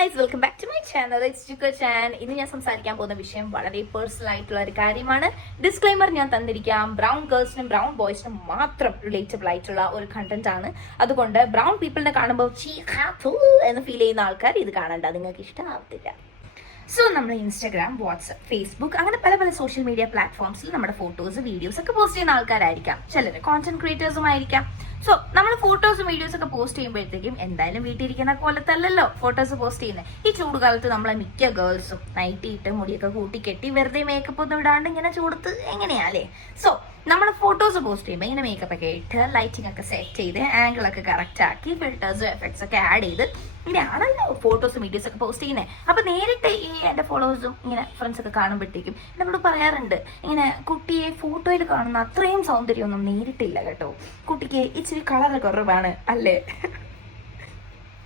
Guys, welcome back to my channel. It's Chikku chan. ഇന്ന് ഞാൻ സംസാരിക്കാൻ പോകുന്ന വിഷയം വളരെ പേഴ്സണൽ ആയിട്ടുള്ള ഒരു കാര്യമാണ്. ഡിസ്ക്ലൈമർ ഞാൻ തന്നിരിക്കാം. ബ്രൗൺ ഗേൾസിനും ബ്രൗൺ ബോയ്സിനും മാത്രം റിലേറ്റബിൾ ആയിട്ടുള്ള ഒരു കണ്ടന്റ് ആണ്. അതുകൊണ്ട് ബ്രൗൺ പീപ്പിളിനെ കാണുമ്പോൾ എന്ന് ഫീൽ ചെയ്യുന്ന ആൾക്കാർ ഇത് കാണണ്ട, നിങ്ങൾക്ക് ഇഷ്ടമാവത്തില്ല. സോ നമ്മൾ ഇൻസ്റ്റാഗ്രാം, വാട്സ്ആപ്പ്, ഫേസ്ബുക്ക് അങ്ങനെ പല പല സോഷ്യൽ മീഡിയ പ്ലാറ്റ്ഫോംസിൽ നമ്മുടെ ഫോട്ടോസ്, വീഡിയോസ് ഒക്കെ പോസ്റ്റ് ചെയ്യുന്ന ആൾക്കാരായിരിക്കാം. ചിലർ കോണ്ടന്റ് ക്രിയേറ്റേഴ്സും ആയിരിക്കാം. സോ നമ്മൾ ഫോട്ടോസും വീഡിയോസ് ഒക്കെ പോസ്റ്റ് ചെയ്യുമ്പോഴത്തേക്കും എന്തായാലും വീട്ടിലിരിക്കുന്ന പോലത്തല്ലല്ലോ ഫോട്ടോസ് പോസ്റ്റ് ചെയ്യുന്നത്. ഈ ചൂടുകാലത്ത് നമ്മളെ മിക്ക ഗേൾസും നൈറ്റി ഇട്ട് മുടിയൊക്കെ കൂട്ടിക്കെട്ടി വെറുതെ മേക്കപ്പ് ഒന്നും ഇടാണ്ട് ഇങ്ങനെ ചൂടത്ത് എങ്ങനെയാല്ലേ. സോ നമ്മൾ ഫോട്ടോസ് പോസ്റ്റ് ചെയ്യുമ്പോൾ ഇങ്ങനെ മേക്കപ്പ് ഒക്കെ ഇട്ട് ലൈറ്റിംഗ് ഒക്കെ സെറ്റ് ചെയ്ത് ആംഗിൾ ഒക്കെ കറക്റ്റ് ആക്കി ഫിൽറ്റേഴ്സും എഫക്ട്സ് ഒക്കെ ആഡ് ചെയ്ത് ഇങ്ങനെയാണല്ലോ ഫോട്ടോസും വീഡിയോസ് ഒക്കെ പോസ്റ്റ് ചെയ്യുന്നത്. അപ്പൊ നേരിട്ട് ഈ എന്റെ ഫോളോവേഴ്സും ഇങ്ങനെ ഫ്രണ്ട്സ് ഒക്കെ കാണുമ്പോഴത്തേക്കും എന്നോട് പറയാറുണ്ട്, ഇങ്ങനെ കുട്ടിയെ ഫോട്ടോയിൽ കാണുന്ന അത്രയും സൗന്ദര്യമൊന്നും നേരിട്ടില്ല കേട്ടോ, കുട്ടിക്ക് ഇച്ചിരി കളർ കുറവാണ് അല്ലേ.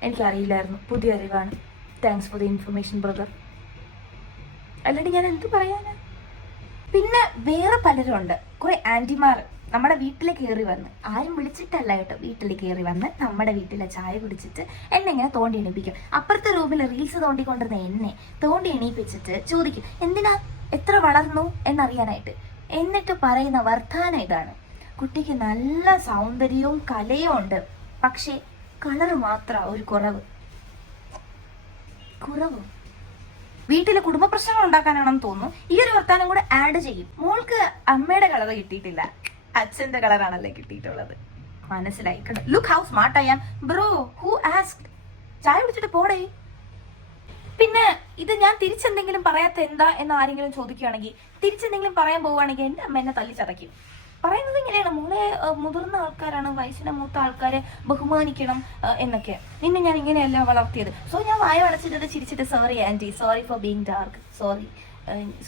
എനിക്കറിയില്ലായിരുന്നു, പുതിയ അറിവാണ്. Thanks for the information brother. അല്ലാണ്ട് ഞാൻ എന്ത് പറയാനാ. പിന്നെ വേറെ പലരും ഉണ്ട്, കുറെ ആന്റിമാർ നമ്മുടെ വീട്ടിൽ കയറി വന്ന്, ആരും വിളിച്ചിട്ടല്ല കേട്ടോ, വീട്ടിൽ കയറി വന്ന് നമ്മുടെ വീട്ടിലെ ചായ കുടിച്ചിട്ട് എന്നെ ഇങ്ങനെ തോണ്ടി എണീപ്പിക്കും. അപ്പുറത്തെ റൂമിൽ റീൽസ് തോണ്ടിക്കൊണ്ടിരുന്ന എന്നെ തോണ്ടി എണീപ്പിച്ചിട്ട് ചോദിക്കും എന്തിനാ, എത്ര വളർന്നു എന്നറിയാനായിട്ട്. എന്നിട്ട് പറയുന്ന വർത്താനം ഇതാണ്, കുട്ടിക്ക് നല്ല സൗന്ദര്യവും കലയും ഉണ്ട്, പക്ഷേ കളറ് മാത്ര ഒരു കുറവ്. വീട്ടിലെ കുടുംബ പ്രശ്നങ്ങൾ ഉണ്ടാക്കാനാണെന്ന് തോന്നുന്നു ഈ ഒരു വർത്താനം കൂടെ ആഡ് ചെയ്യും. മോൾക്ക് അമ്മയുടെ കളർ കിട്ടിയിട്ടില്ല, അച്ഛന്റെ കളറാണല്ലേ കിട്ടിയിട്ടുള്ളത്. മനസ്സിലായി. Look how smart I am bro, who asked. ചായ കുടിച്ചിട്ട് പോടേ. പിന്നെ ഇത് ഞാൻ തിരിച്ചെന്തെങ്കിലും പറയാത്ത എന്താ എന്ന് ആരെങ്കിലും ചോദിക്കുകയാണെങ്കിൽ, തിരിച്ചെന്തെങ്കിലും പറയാൻ പോവുകയാണെങ്കിൽ എന്റെ അമ്മ എന്നെ തല്ലിച്ചതയ്ക്കും. പറയുന്നത് ഇങ്ങനെയാണ്, മോളെ മുതിർന്ന ആൾക്കാരാണ്, വയസ്സിനെ മൂത്ത ആൾക്കാരെ ബഹുമാനിക്കണം എന്നൊക്കെ. നിന്നെ ഞാൻ ഇങ്ങനെയല്ല വളർത്തിയത്. സോ ഞാൻ വായ അടച്ചിട്ട് ചിരിച്ചിട്ട് sorry aunty, sorry for being dark,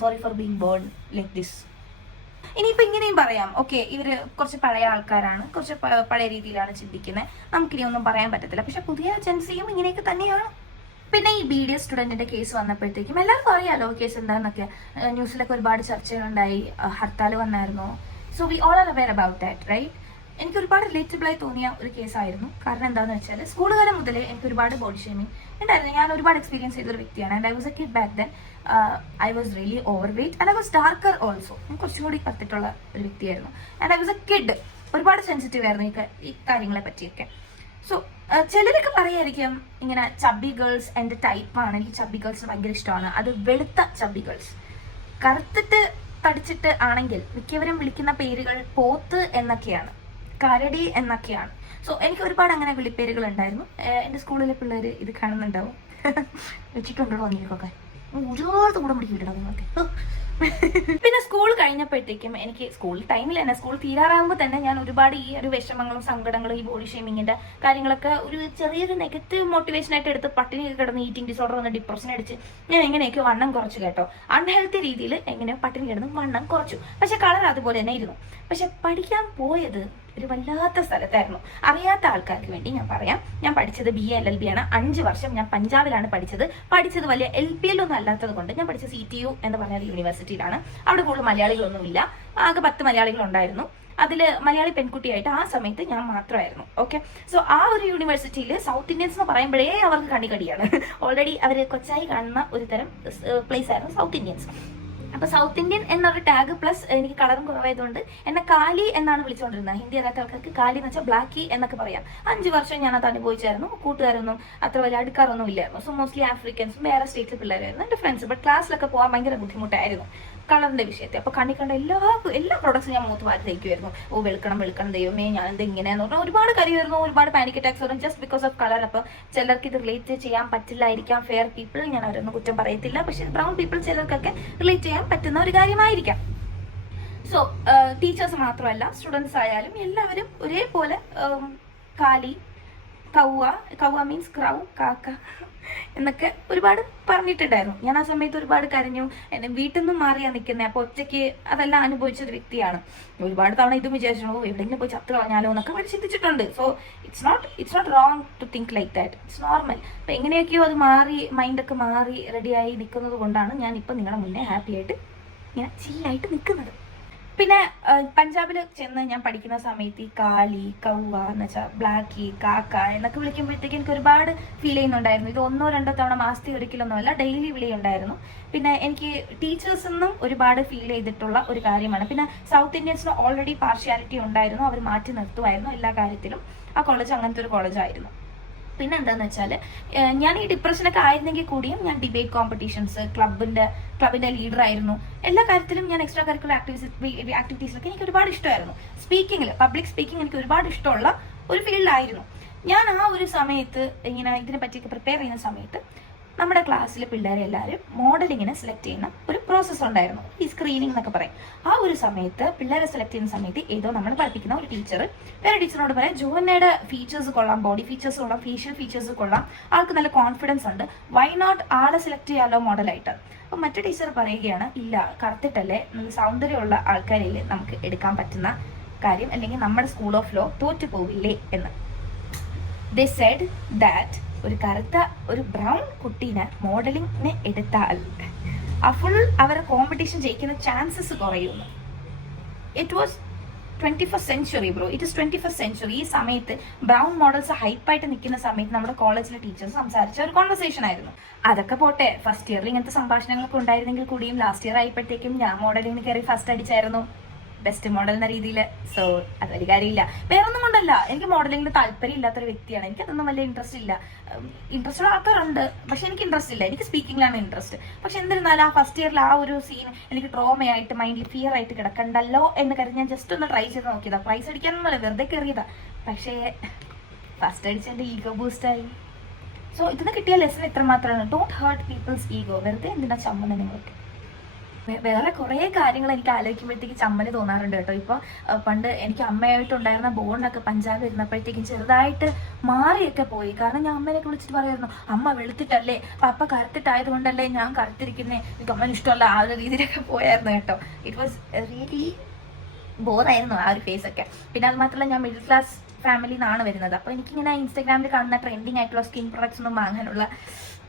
sorry for being born like this. ഇനിയിപ്പോ ഇങ്ങനെയും പറയാം, ഓക്കെ ഇവര് കുറച്ച് പഴയ ആൾക്കാരാണ്, കുറച്ച് പഴയ രീതിയിലാണ് ചിന്തിക്കുന്നത്, നമുക്കിനി ഒന്നും പറയാൻ പറ്റത്തില്ല. പക്ഷെ പുതിയ ജൻസിയും ഇങ്ങനെയൊക്കെ തന്നെയാണ്. പിന്നെ ഈ BDS സ്റ്റുഡന്റിന്റെ കേസ് വന്നപ്പോഴത്തേക്കും എല്ലാവർക്കും അറിയാലോ കേസ് എന്താണെന്നൊക്കെ. ന്യൂസിലൊക്കെ ഒരുപാട് ചർച്ചകളുണ്ടായി, ഹർത്താൽ വന്നായിരുന്നു. So we all are aware about that, right? എനിക്ക് ഒരുപാട് റിലേറ്റബിൾ ആയി തോന്നിയ ഒരു കേസായിരുന്നു. കാരണം എന്താണെന്ന് വെച്ചാൽ സ്കൂൾ കാലം മുതലേ എനിക്ക് ഒരുപാട് ബോഡി ഷേമിങ് ഉണ്ടായിരുന്നു. ഞാൻ ഒരുപാട് എക്സ്പീരിയൻസ് ചെയ്തൊരു വ്യക്തിയാണ്. And I was A kid back then. I was really over weight and I was darker also. ഞാൻ കുറച്ചുകൂടി കത്തിട്ടുള്ള ഒരു വ്യക്തിയായിരുന്നു. And I was A kid. ഒരുപാട് സെൻസിറ്റീവ് ആയിരുന്നു ഈ കാര്യങ്ങളെ പറ്റിയൊക്കെ. സോ ചിലരൊക്കെ പറയായിരിക്കും ഇങ്ങനെ ചബ്ബി ഗേൾസ് എൻ്റെ ടൈപ്പാണ്, എനിക്ക് ചബ്ബി ഗേൾസ് ഭയങ്കര ഇഷ്ടമാണ്. അത് വെളുത്ത ചബ്ബി ഗേൾസ്. കറുത്തിട്ട് തടിച്ചിട്ട് ആണെങ്കിൽ മിക്കവരും വിളിക്കുന്ന പേരുകൾ പോത്ത് എന്നൊക്കെയാണ്, കരടി എന്നൊക്കെയാണ്. സോ എനിക്ക് ഒരുപാട് അങ്ങനെ വിളിപ്പേരുകൾ ഉണ്ടായിരുന്നു. എൻ്റെ സ്കൂളിലെ പിള്ളേർ ഇത് കാണുന്നുണ്ടാവും. വെച്ചിട്ടുണ്ടോ അങ്ങനെയൊക്കെ ഒരുപാട് കൂടെ പിടിക്കിട്ടോ നിങ്ങൾക്ക്. പിന്നെ സ്കൂൾ കഴിഞ്ഞപ്പോഴത്തേക്കും എനിക്ക് സ്കൂൾ ടൈമിൽ തന്നെ, സ്കൂൾ തീരാറാകുമ്പോൾ തന്നെ ഞാൻ ഒരുപാട് ഈ ഒരു വിഷമങ്ങളും സങ്കടങ്ങളും ഈ ബോഡി ഷേമിങ്ങിന്റെ കാര്യങ്ങളൊക്കെ ഒരു ചെറിയൊരു നെഗറ്റീവ് മോട്ടിവേഷൻ ആയിട്ട് എടുത്ത് പട്ടിണി കിടന്ന് ഈറ്റിംഗ് ഡിസോർഡർ വന്ന് ഡിപ്രഷൻ അടിച്ച് ഞാൻ എങ്ങനെയൊക്കെ വണ്ണം കുറച്ചു കേട്ടോ. അൺഹെൽത്തി രീതിയിൽ എങ്ങനെയോ പട്ടിണി കിടന്ന് വണ്ണം കുറച്ചു. പക്ഷെ കളർ അതുപോലെ തന്നെ ഇരുന്നു. പക്ഷെ പഠിക്കാൻ പോയത് ഒരു വല്ലാത്ത സ്ഥലത്തായിരുന്നു. അറിയാത്ത ആൾക്കാർക്ക് വേണ്ടി ഞാൻ പറയാം, ഞാൻ പഠിച്ചത് BA LLB ആണ്. 5 വർഷം ഞാൻ പഞ്ചാബിലാണ് പഠിച്ചത് വലിയ LPL ഒന്നും അല്ലാത്തത് കൊണ്ട് ഞാൻ പഠിച്ച CTU എന്ന് പറഞ്ഞ യൂണിവേഴ്സിറ്റിയിലാണ്. അവിടെ കൂടുതൽ മലയാളികളൊന്നുമില്ല, ആകെ 10 മലയാളികളുണ്ടായിരുന്നു. അതിൽ മലയാളി പെൺകുട്ടിയായിട്ട് ആ സമയത്ത് ഞാൻ മാത്രമായിരുന്നു. ഓക്കെ, സോ ആ ഒരു യൂണിവേഴ്സിറ്റിയിൽ സൗത്ത് ഇന്ത്യൻസ് എന്ന് പറയുമ്പോഴേ അവർക്ക് കണികടിയാണ്. ഓൾറെഡി അവർ കൊച്ചായി കാണുന്ന ഒരു തരം പ്ലേസ് ആയിരുന്നു സൗത്ത് ഇന്ത്യൻസ്. അപ്പൊ സൗത്ത് ഇന്ത്യൻ എന്നൊരു ടാഗ് പ്ലസ് എനിക്ക് കളറും കുറവായതുകൊണ്ട് എന്നെ കാലി എന്നാണ് വിളിച്ചുകൊണ്ടിരുന്നത്. ഹിന്ദി അറിയാത്ത ആൾക്കാർക്ക് കാലി എന്ന് വെച്ചാൽ ബ്ലാക്കി എന്നൊക്കെ പറയാം. 5 വർഷം ഞാൻ അത് അനുഭവിച്ചായിരുന്നു. കൂട്ടുകാരൊന്നും അത്ര വലിയ അടുക്കാറൊന്നും ഇല്ലായിരുന്നു. സോ മോസ്റ്റ്ലി ആഫ്രിക്കൻസും വേറെ സ്റ്റേറ്റ്സ് പിള്ളേരായിരുന്നു എൻ്റെ ഫ്രണ്ട്സ്. ബട്ട് ക്ലാസ്സിലൊക്കെ പോകാൻ ഭയങ്കര ബുദ്ധിമുട്ടായിരുന്നു കളറിന്റെ വിഷയത്തെ. അപ്പൊ കണ്ണി കണ്ട എല്ലാ പ്രോഡക്ട്സും ഞാൻ മുഖത്ത് വാരി തയ്ക്കുമായിരുന്നു. വെളുക്കണം ദൈവമേ ഞാൻ എന്ത് ഇങ്ങനെയാന്ന് പറഞ്ഞാൽ ഒരുപാട് കരുവായിരുന്നു, ഒരുപാട് പാനിക് അറ്റാക്സ് വരും ജസ്റ്റ് ബിക്കോസ് ഓഫ് കളർ. അപ്പൊ ചിലർക്ക് ഇത് റിലേറ്റ് ചെയ്യാൻ പറ്റില്ലായിരിക്കാം. ഫെയർ പീപ്പിൾ, ഞാൻ അവരൊന്നും കുറ്റം പറയത്തില്ല. പക്ഷെ ബ്രൗൺ പീപ്പിൾ ചിലർക്കൊക്കെ റിലേറ്റ് ചെയ്യാൻ പറ്റുന്ന ഒരു കാര്യമായിരിക്കാം. സോ ടീച്ചേഴ്സ് മാത്രമല്ല, സ്റ്റുഡൻസ് ആയാലും എല്ലാവരും ഒരേപോലെ കാലി, കൗവ മീൻസ് ക്രൗ, കാക്ക എന്നൊക്കെ ഒരുപാട് പറഞ്ഞിട്ടുണ്ടായിരുന്നു. ഞാൻ ആ സമയത്ത് ഒരുപാട് കരഞ്ഞു. എന്നെ വീട്ടിൽ നിന്നും മാറിയാ നിൽക്കുന്നത്. അപ്പൊ ഒറ്റയ്ക്ക് അതെല്ലാം അനുഭവിച്ചൊരു വ്യക്തിയാണ്. ഒരുപാട് തവണ ഇതും വിചാരിച്ചു എവിടെയെങ്കിലും പോയി ചത്തു കളഞ്ഞാലോ എന്നൊക്കെ വേണ്ടി ചിന്തിച്ചിട്ടുണ്ട്. So it's not wrong to think like that. It's normal. അപ്പൊ എങ്ങനെയൊക്കെയോ അത് മാറി, മൈൻഡൊക്കെ മാറി റെഡിയായി നിൽക്കുന്നത് കൊണ്ടാണ് ഞാൻ ഇപ്പൊ നിങ്ങളുടെ മുന്നേ ഹാപ്പി ആയിട്ട് ഇങ്ങനെ ചില്ലായിട്ട് നിൽക്കുന്നത്. പിന്നെ പഞ്ചാബിൽ ചെന്ന് ഞാൻ പഠിക്കുന്ന സമയത്ത് ഈ കാലി, കൗവ എന്ന് വെച്ചാൽ ബ്ലാക്കി, കാക്ക എന്നൊക്കെ വിളിക്കുമ്പോഴത്തേക്ക് എനിക്ക് ഒരുപാട് ഫീൽ ചെയ്യുന്നുണ്ടായിരുന്നു. ഇത് 1-2 തവണ മാസത്തിൽ ഒരിക്കലൊന്നുമല്ല, ഡെയിലി വിളിയുണ്ടായിരുന്നു. പിന്നെ എനിക്ക് ടീച്ചേഴ്സിൽ നിന്നും ഒരുപാട് ഫീൽ ചെയ്തിട്ടുള്ള ഒരു കാര്യമാണ്. പിന്നെ സൗത്ത് ഇന്ത്യൻസിന് ഓൾറെഡി പാർഷ്യാലിറ്റി ഉണ്ടായിരുന്നു, അവർ മാറ്റി നിർത്തുമായിരുന്നു എല്ലാ കാര്യത്തിലും. ആ കോളേജ് അങ്ങനത്തെ ഒരു കോളേജായിരുന്നു. പിന്നെ എന്താണെന്ന് വെച്ചാൽ ഞാൻ ഈ ഡിപ്രഷനൊക്കെ ആയിരുന്നെങ്കിൽ കൂടിയും ഞാൻ ഡിബേറ്റ് കോമ്പറ്റീഷൻസ്, ക്ലബിന്റെ ലീഡറായിരുന്നു. എല്ലാ കാര്യത്തിലും ഞാൻ എക്സ്ട്രാ കരിക്കുലർ ആക്ടിവിറ്റീസിലൊക്കെ എനിക്ക് ഒരുപാട് ഇഷ്ടമായിരുന്നു. സ്പീക്കിങ്ങിൽ, പബ്ലിക് സ്പീക്കിംഗ് എനിക്ക് ഒരുപാട് ഇഷ്ടമുള്ള ഒരു ഫീൽഡായിരുന്നു. ഞാൻ ആ ഒരു സമയത്ത് ഇങ്ങനെ ഇതിനെ പറ്റിയൊക്കെ പ്രിപ്പയർ ചെയ്യുന്ന സമയത്ത് നമ്മുടെ ക്ലാസ്സിലെ പിള്ളേരെല്ലാവരും മോഡലിങ്ങിനെ സെലക്ട് ചെയ്യുന്ന ഒരു പ്രോസസ്സ് ഉണ്ടായിരുന്നു, ഈ സ്ക്രീനിങ് എന്നൊക്കെ പറയും. ആ ഒരു സമയത്ത് പിള്ളേരെ സെലക്ട് ചെയ്യുന്ന സമയത്ത് ഏതോ നമ്മൾ പഠിപ്പിക്കുന്ന ഒരു ടീച്ചർ വേറെ ടീച്ചറിനോട് പറയാം, ജോന്നയുടെ ഫീച്ചേഴ്സ് കൊള്ളാം, ബോഡി ഫീച്ചേഴ്സ് കൊള്ളാം, ഫേഷ്യൽ ഫീച്ചേഴ്സ് കൊള്ളാം, ആൾക്ക് നല്ല കോൺഫിഡൻസ് ഉണ്ട്, വൈ നോട്ട് ആളെ സെലക്ട് ചെയ്യാലോ മോഡലായിട്ട്. അപ്പം മറ്റു ടീച്ചർ പറയുകയാണ്, ഇല്ല, കറുത്തിട്ടല്ലേ, സൗന്ദര്യമുള്ള ആൾക്കാരില്ലേ നമുക്ക് എടുക്കാൻ പറ്റുന്ന കാര്യം, അല്ലെങ്കിൽ നമ്മുടെ സ്കൂൾ ഓഫ് ലോ തോറ്റു പോവില്ലേ എന്ന്. ദേ സെഡ് ദാറ്റ് ഒരു കറുത്ത ഒരു ബ്രൗൺ കുട്ടീനെ മോഡലിങ്ങിനെ എടുത്താൽ അവരെ കോമ്പറ്റീഷൻ ജയിക്കുന്ന ചാൻസസ് കുറയുന്നു. It was 21st century bro, it is 21st century. ഈ സമയത്ത് ബ്രൗൺ മോഡൽസ് ഹൈപ്പായിട്ട് നിൽക്കുന്ന സമയത്ത് നമ്മുടെ കോളേജിലെ ടീച്ചേഴ്സ് സംസാരിച്ച ഒരു കോൺവെർസേഷൻ ആയിരുന്നു. അതൊക്കെ പോട്ടെ, ഫസ്റ്റ് ഇയറിൽ ഇങ്ങനത്തെ സംഭാഷണങ്ങളൊക്കെ ഉണ്ടായിരുന്നെങ്കിൽ കൂടിയും ലാസ്റ്റ് ഇയർ ആയപ്പോഴത്തേക്കും ഞാൻ മോഡലിങ്ങിന് കയറി ഫസ്റ്റ് അടിച്ചായിരുന്നു, ബെസ്റ്റ് മോഡൽ എന്ന രീതിയിൽ. സോ അതൊരു കാര്യമില്ല, വേറൊന്നും കൊണ്ടല്ല, എനിക്ക് മോഡലിങ്ങിൽ താല്പര്യം ഇല്ലാത്തൊരു വ്യക്തിയാണ്. എനിക്കതൊന്നും വലിയ ഇൻട്രസ്റ്റ് ഇല്ല. ഇൻട്രസ്റ്റ് ആൾക്കാരുണ്ട്, പക്ഷെ എനിക്ക് ഇൻട്രസ്റ്റ് ഇല്ല. എനിക്ക് സ്പീക്കിങ്ങിലാണ് ഇൻട്രസ്റ്റ്. പക്ഷെ എന്നിരുന്നാലും ആ ഫസ്റ്റ് ഇയറിൽ ആ ഒരു സീൻ എനിക്ക് ട്രോമയായിട്ട് മൈൻഡിൽ ഫിയർ ആയിട്ട് കിടക്കണ്ടല്ലോ എന്ന് കരുതി ഞാൻ ജസ്റ്റ് ഒന്ന് ട്രൈ ചെയ്ത് നോക്കിയതാ. പ്രൈസ് അടിക്കാനൊന്നുമല്ല, വെറുതെ കയറിയതാ. പക്ഷേ ഫസ്റ്റ് അടിച്ചെൻ്റെ ഈഗോ ബൂസ്റ്റായി. സോ ഇതിന് കിട്ടിയ ലെസൺ ഇത്ര മാത്രമാണ്, ഡോണ്ട് ഹേർട്ട് പീപ്പിൾസ് ഈഗോ. വെറുതെ എന്തിനാ ചമ്മുന്നത് നിങ്ങൾക്ക്? വേറെ കുറേ കാര്യങ്ങൾ എനിക്ക് ആലോചിക്കുമ്പോഴത്തേക്ക് ചമ്മല് തോന്നാറുണ്ട് കേട്ടോ. ഇപ്പോൾ പണ്ട് എനിക്ക് അമ്മയായിട്ടുണ്ടായിരുന്ന ബോണ്ടൊക്കെ പഞ്ചാബ് ഇരുന്നപ്പോഴത്തേക്കും ചെറുതായിട്ട് മാറിയൊക്കെ പോയി. കാരണം ഞാൻ അമ്മേനൊക്കെ വിളിച്ചിട്ട് പറയുമായിരുന്നു, അമ്മ വെളുത്തിട്ടല്ലേ, പപ്പ കറുത്തിട്ടായത് കൊണ്ടല്ലേ ഞാൻ കറുത്തിരിക്കുന്നേ, എനിക്ക് അമ്മന് ഇഷ്ടമല്ല, ആ ഒരു രീതിയിലൊക്കെ പോയായിരുന്നു കേട്ടോ. ഇറ്റ് വാസ് റിയലി ബോറായിരുന്നു ആ ഒരു ഫേസ് ഒക്കെ. പിന്നെ അത് മാത്രമല്ല, ഞാൻ മിഡിൽ ക്ലാസ് ഫാമിലിയിൽ നിന്നാണ് വരുന്നത്. അപ്പോൾ എനിക്കിങ്ങനെ ഇൻസ്റ്റാഗ്രാമിൽ കാണുന്ന ട്രെൻഡിങ് ആയിട്ടുള്ള സ്കിൻ പ്രൊഡക്ട്സ് ഒന്നും വാങ്ങാനുള്ള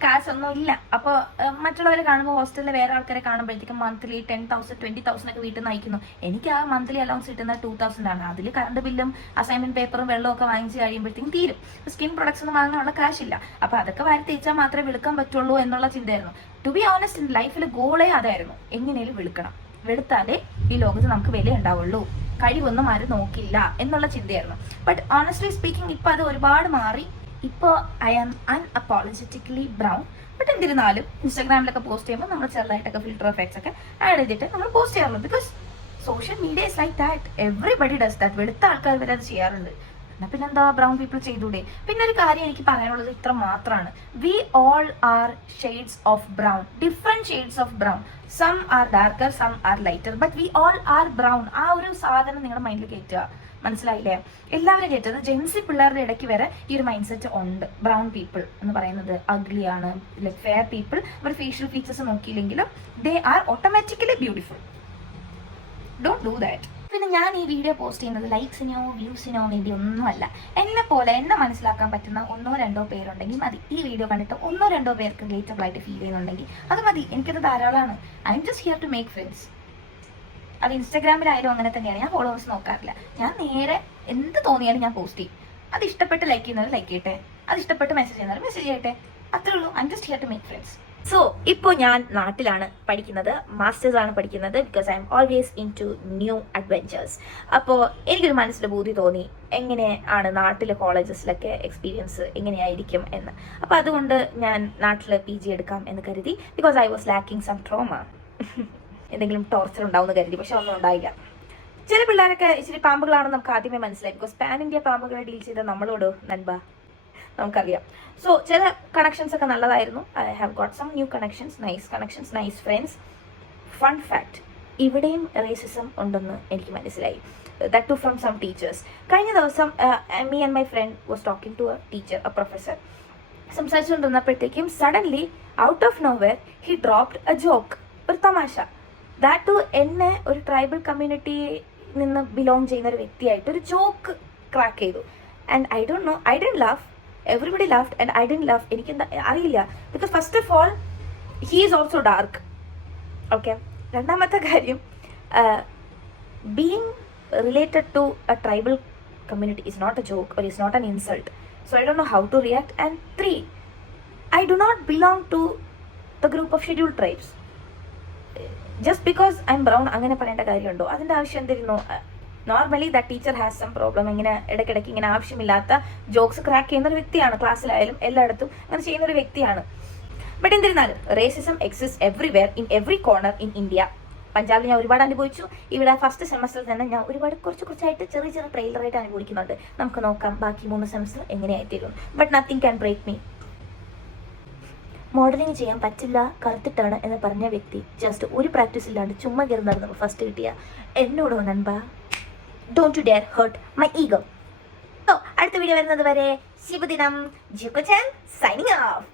കാശൊന്നും ഇല്ല. അപ്പോൾ മറ്റുള്ളവരെ കാണുമ്പോൾ ഹോസ്റ്റലിൽ വേറെ ആൾക്കാരെ കാണുമ്പോഴത്തേക്കും മന്ത്ലി 10,000 20,000 ഒക്കെ വീട്ടിൽ നിന്ന് അയക്കുന്നു. എനിക്ക് ആ മന്ത്ലി അലൗൺസ് കിട്ടുന്നത് 2,000 ആണ്. അതിൽ കറണ്ട് ബില്ലും അസൈൻമെന്റ് പേപ്പറും വെള്ളമൊക്കെ വാങ്ങിച്ച് കഴിയുമ്പോഴത്തേക്കും തീരും. സ്കിൻ പ്രൊഡക്ട്സ് ഒന്നും വാങ്ങാനുള്ള കാശില്ല. അപ്പോൾ അതൊക്കെ വാരി തേച്ചാൽ മാത്രമേ വെളുക്കാൻ പറ്റുള്ളൂ എന്നുള്ള ചിന്തയായിരുന്നു. ടു ബി ഓണസ്റ്റ്, ലൈഫിൽ ഗോളേ അതായിരുന്നു, എങ്ങനെയും വെളുക്കണം, വെളുത്താലേ ഈ ലോകത്ത് നമുക്ക് വില ഉണ്ടാവുള്ളൂ, കഴിവൊന്നും ആരും നോക്കില്ല എന്നുള്ള ചിന്തയായിരുന്നു. ബട്ട് ഓണസ്റ്റ്ലി സ്പീക്കിംഗ് ഇപ്പൊ അത് ഒരുപാട് മാറി. ഇപ്പോൾ ഐ ആം അൺഅപ്പോളജറ്റിക്കലി ബ്രൗൺ. ബട്ട് എന്നിരുന്നാലും ഇൻസ്റ്റാഗ്രാമിലൊക്കെ പോസ്റ്റ് ചെയ്യുമ്പോൾ നമ്മൾ ചെറുതായിട്ടൊക്കെ ഫിൽറ്റർ എഫക്ട്സ് ഒക്കെ ആഡ് ചെയ്തിട്ട് നമ്മൾ പോസ്റ്റ് ചെയ്യാറുള്ളൂ. Because social media is like that, everybody does that. വെളുത്ത ആൾക്കാർ വരെ അത് ചെയ്യാറുണ്ട്. എന്നാൽ പിന്നെന്താ ബ്രൗൺ പീപ്പിൾ ചെയ്തൂടെ? പിന്നെ ഒരു കാര്യം എനിക്ക് പറയാനുള്ളത് ഇത്ര മാത്രമാണ്, we all are shades of brown, different shades of brown. Some are darker, some are lighter, but we all are brown. ആ ഒരു സാധനം നിങ്ങളുടെ മൈൻഡിൽ കയറ്റുക, മനസ്സിലായില്ലേ? എല്ലാവരും കേട്ടത് ജെൻസി പിള്ളേരുടെ ഇടയ്ക്ക് വരെ ഈ ഒരു മൈൻഡ് സെറ്റ് ഉണ്ട്. ബ്രൗൺ പീപ്പിൾ എന്ന് പറയുന്നത് അഗ്ലിയാണ്, ലൈക് ഫെയർ പീപ്പിൾ. അവർ ഫേഷ്യൽ ഫീച്ചേഴ്സ് നോക്കിയില്ലെങ്കിലും they are automatically beautiful. Don't do that. പിന്നെ ഞാൻ ഈ വീഡിയോ പോസ്റ്റ് ചെയ്യുന്നത് ലൈക്സിനോ വ്യൂസിനോ വേണ്ടി ഒന്നുമല്ല. എന്നെ പോലെ എന്നെ മനസ്സിലാക്കാൻ പറ്റുന്ന 1-2 പേരുണ്ടെങ്കിൽ മതി. ഈ വീഡിയോ കണ്ടിട്ട് 1-2 പേർക്ക് റിലേറ്റബിൾ ആയിട്ട് ഫീൽ ചെയ്യുന്നുണ്ടെങ്കിൽ അത് മതി, എനിക്കത് ധാരാളമാണ്. I M just here to make friends. അത് ഇൻസ്റ്റാഗ്രാമിലായാലും അങ്ങനെ തന്നെയാണ്. ഞാൻ ഫോളോവേഴ്സ് നോക്കാറില്ല. ഞാൻ നേരെ എന്ത് തോന്നിയാലും ഞാൻ പോസ്റ്റ് ചെയ്യും. അത് ഇഷ്ടപ്പെട്ട് ലൈക്ക് ചെയ്യുന്നവർ ലൈക്ക് ചെയ്യട്ടെ, അത് ഇഷ്ടപ്പെട്ട് മെസ്സേജ് ചെയ്യുന്നവർ മെസ്സേജ് ചെയ്യട്ടെ, അത്രേ ഉള്ളൂ. I M just here to make friends. So ഇപ്പോൾ ഞാൻ നാട്ടിലാണ് പഠിക്കുന്നത്, മാസ്റ്റേഴ്സ് ആണ് പഠിക്കുന്നത്. Because I am always in to new adventures. അപ്പോൾ എനിക്കൊരു മനസ്സിൽ ബോധ്യം തോന്നി, എങ്ങനെ ആണ് നാട്ടിലെ കോളേജസിലൊക്കെ എക്സ്പീരിയൻസ് എങ്ങനെയായിരിക്കും എന്ന്. അപ്പോൾ അതുകൊണ്ട് ഞാൻ നാട്ടിൽ PG എടുക്കാം എന്ന് കരുതി. Because I was lacking some trauma. എന്തെങ്കിലും ടോർച്ചർ ഉണ്ടാവുമെന്ന് കരുതി, പക്ഷെ ഒന്നും ഉണ്ടായില്ല. ചില പിള്ളേരൊക്കെ ഇച്ചിരി പാമ്പുകളാണെന്ന് നമുക്ക് ആദ്യമേ മനസ്സിലായി. ബിക്കോസ് പാൻ ഇന്ത്യ പാമ്പുകളെ ഡീൽ ചെയ്ത നമ്മളോട് നൻപ നമുക്കറിയാം. സോ ചില കണക്ഷൻസ് ഒക്കെ നല്ലതായിരുന്നു. I have got some new connections, nice friends. Fun fact, ഇവിടെയും റേസിസം ഉണ്ടെന്ന് എനിക്ക് മനസ്സിലായി. That too from some teachers. കഴിഞ്ഞ ദിവസം me and my friend was talking to a teacher, a professor. സംസാരിച്ചുകൊണ്ടിരുന്നപ്പോഴത്തേക്കും suddenly out of nowhere he dropped a joke, ഒരു തമാശ. That to എന്നെ ഒരു ട്രൈബൽ കമ്മ്യൂണിറ്റിയിൽ നിന്ന് ബിലോങ് ചെയ്യുന്ന ഒരു വ്യക്തിയായിട്ട് ഒരു ജോക്ക് ക്രാക്ക് ചെയ്തു. And I don't know, I didn't laugh. Everybody laughed and I didn't laugh. എനിക്കെന്താ അറിയില്ല. Because first of all he is also dark. Okay, രണ്ടാമത്തെ കാര്യം, being related to a tribal community is not a joke or is not an insult. So I don't know how to react. And 3, I do not belong to the group of scheduled tribes. Just because I'm brown അങ്ങനെ പറയേണ്ട കാര്യമുണ്ടോ? അതിൻ്റെ ആവശ്യം എന്തിരുന്നു? Normally that teacher has some problem. ഇങ്ങനെ ഇടയ്ക്കിടയ്ക്ക് ഇങ്ങനെ ആവശ്യമില്ലാത്ത ജോക്സ് ക്രാക്ക് ചെയ്യുന്ന ഒരു വ്യക്തിയാണ്. ക്ലാസ്സിലായാലും എല്ലായിടത്തും അങ്ങനെ ചെയ്യുന്ന ഒരു വ്യക്തിയാണ്. ബട്ട് എന്നിരുന്നാലും racism exist everywhere in every corner in India. പഞ്ചാബിൽ ഞാൻ ഒരുപാട് അനുഭവിച്ചു. ഇവിടെ ഫസ്റ്റ് സെമസ്റ്ററിൽ തന്നെ ഞാൻ ഒരുപാട് കുറച്ചായിട്ട് ചെറിയ ട്രെയിലറായിട്ട് അനുഭവിക്കുന്നുണ്ട്. നമുക്ക് നോക്കാം ബാക്കി 3 സെമസ്റ്റർ എങ്ങനെയായിത്തീരും. But nothing can break me. Modelling ചെയ്യാൻ പറ്റില്ല, കറുത്തിട്ടാണ് എന്ന് പറഞ്ഞ വ്യക്തി ജസ്റ്റ് ഒരു പ്രാക്ടീസ് ഇല്ലാണ്ട് ചുമ്മാ കയറി നടന്നു ഫസ്റ്റ് കിട്ടിയ എന്നോട് നൻപ. Don't you dare hurt my ego. അടുത്ത വീഡിയോ വരുന്നത് വരെ ശുഭദിനം. Jikko chan signing of.